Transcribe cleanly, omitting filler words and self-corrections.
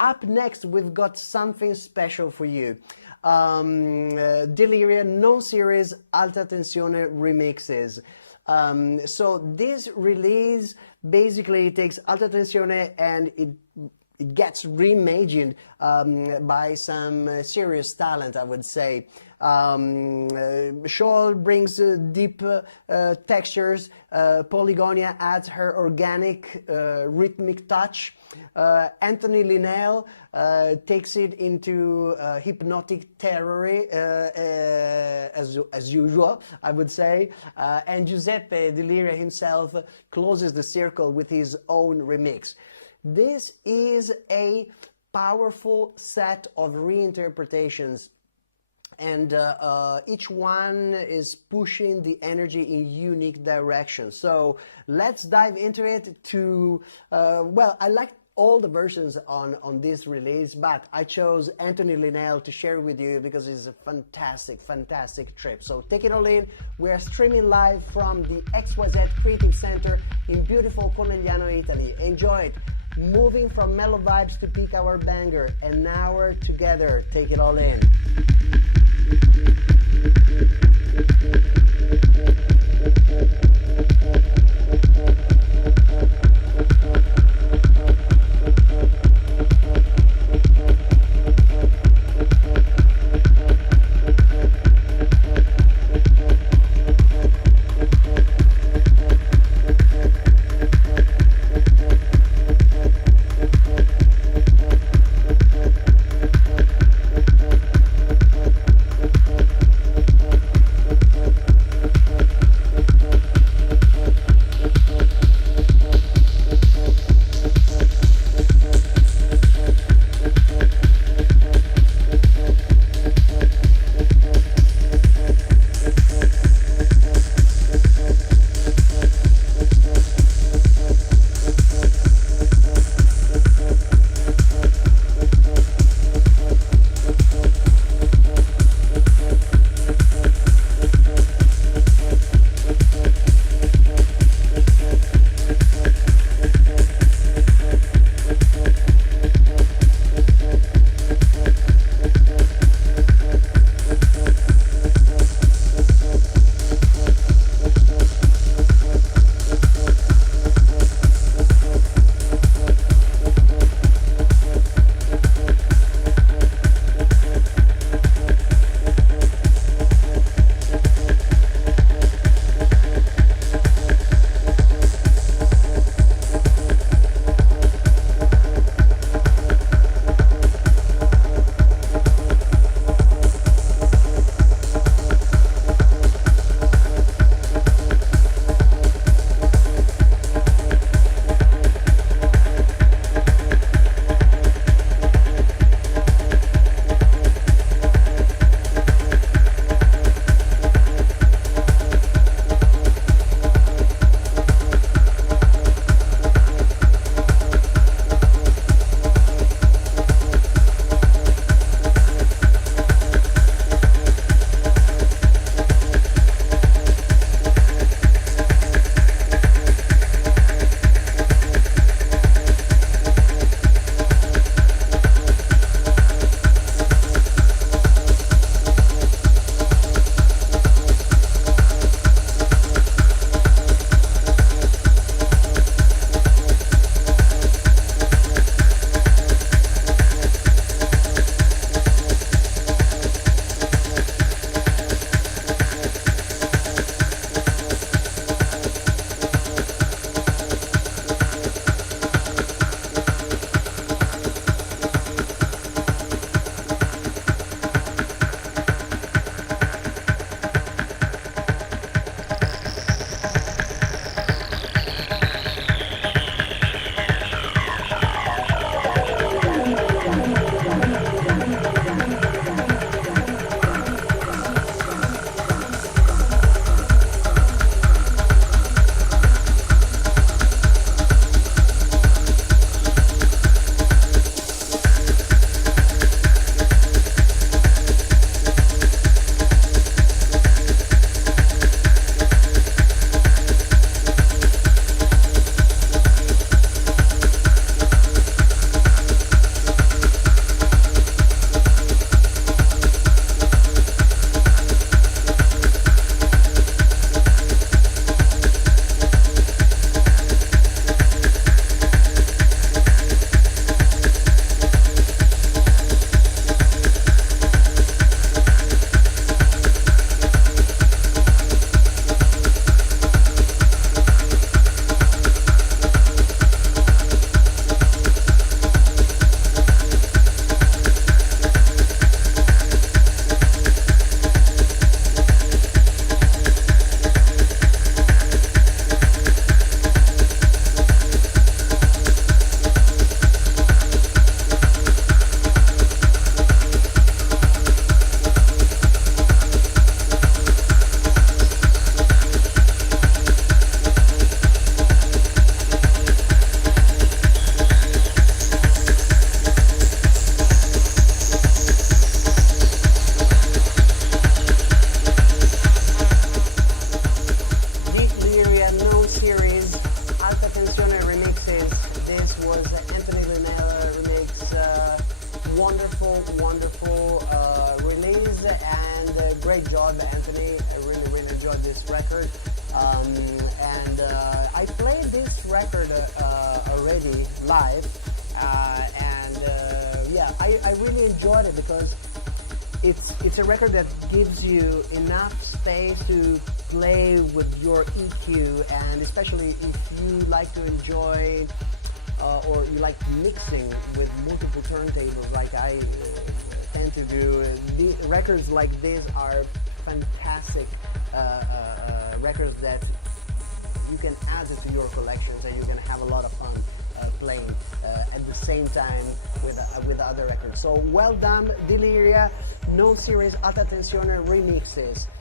Up next, we've got something special for you. D-LERIA non-series Alta Tensione Remixes. So this release basically takes Alta Tensione and it gets reimagined by some serious talent, I would say. Shawl brings deep textures, Polygonia adds her organic rhythmic touch, Anthony Linnell takes it into hypnotic terror as usual, I would say, and Giuseppe D-LERIA himself closes the circle with his own remix. This is a powerful set of reinterpretations, and each one is pushing the energy in unique directions. So let's dive into it. Well, I like all the versions on this release, but I chose Anthony Linnell to share with you because it's a fantastic trip. So take it all in. We're streaming live from the XYZ Creative Center in beautiful Conegliano, Italy. Enjoy it. Moving from mellow vibes to peak hour banger, an hour together. Take it all in. wonderful, wonderful release, and great job, Anthony. I really, really enjoyed this record. And I played this record already live, and yeah, I really enjoyed it because it's a record that gives you enough space to play with your EQ, and especially if you like to enjoy or you like mixing with multiple turntables like I tend to do. Records like this are fantastic records that you can add it to your collections, and you're going to have a lot of fun playing at the same time with other records. So well done, D-LERIA, non-series Alta Tensione Remixes.